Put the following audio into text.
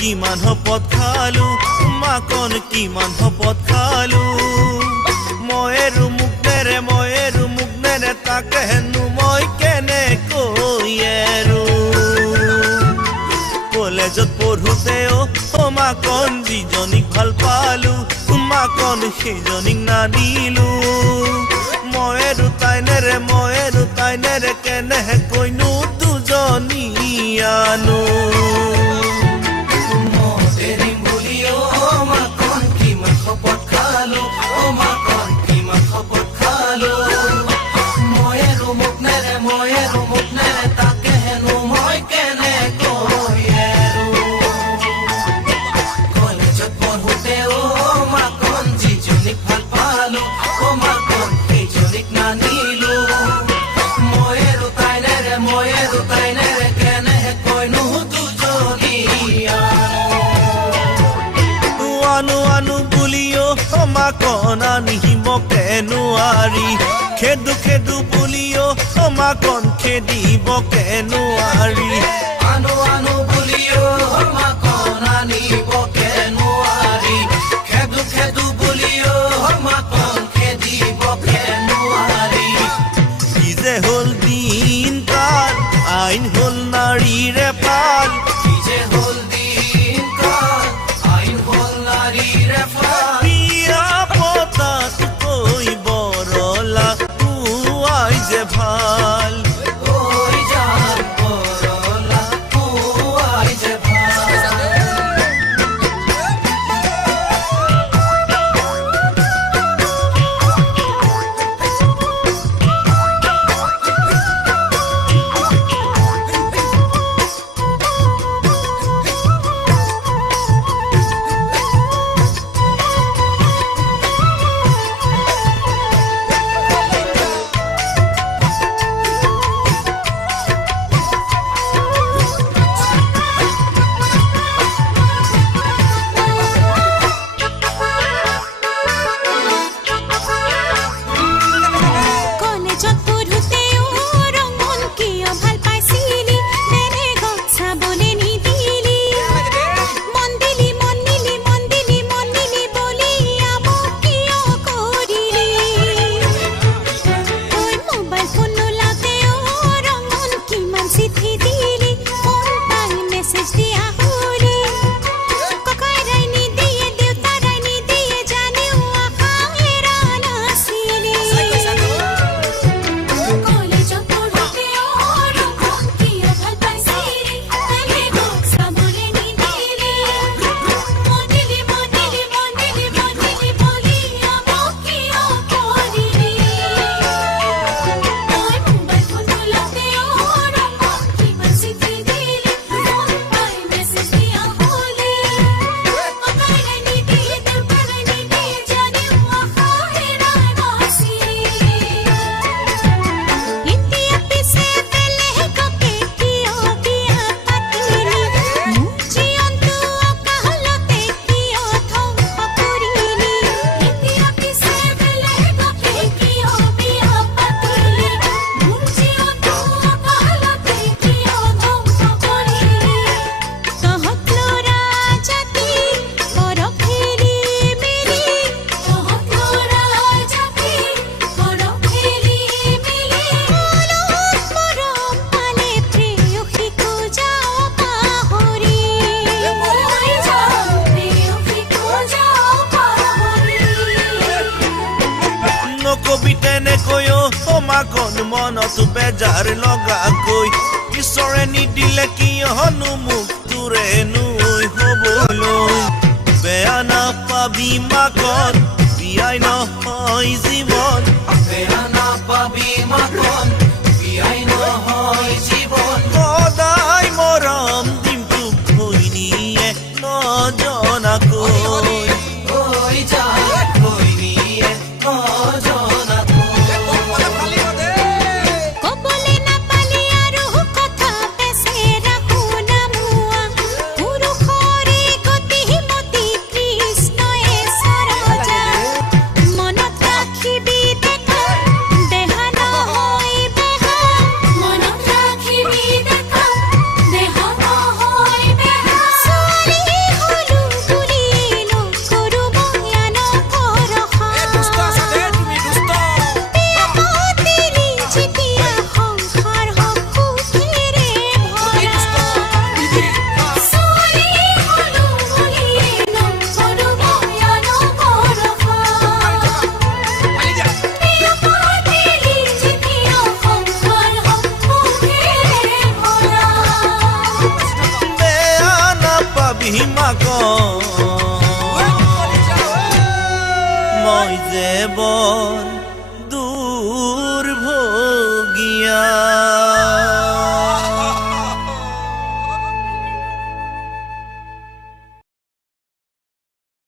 কিমান শপত খালো মাকন কিমান শপত খালো ময়েৰু মোক নেৰে তাকে হেনো মই কেনেকৈ এৰো কলেজত পঢ়োতেও মাকন যিজনীক ভাল পালো মাকন সেইজনীক নানিলো ময়েৰু তাই নেৰে কেনেহে কৈনো দুজনী আনো মাকন আনিব কেনুৱাৰী খেদু বুলিও মাকন খেদিব কেনুৱাৰী আনো বুলিও মাকন আনিব কেনুৱাৰী খেদু বুলিও মাকন খেদিব কেনুৱাৰী কি যে হ'ল দিন কাল আইন হ'ল নাৰীৰে পাল কি যে হ'ল দিন কাল আইন হ'ল নাৰীৰে পাল ভাল মাকন মনতো বেজাৰ লগাকৈ ঈশ্বৰে নিদিলে কিয়নো মোক তোৰে নৈ হ'বলৈ বেয়া নাপাবি মাকন বিয়াই নহয় জীৱন বেয়া নাপাবি মাকন বিয়াই নহয় জীৱন সদায় মৰম দিম তোক ঘৈণীয়ে নজনাকৈ keep মই যে বৰ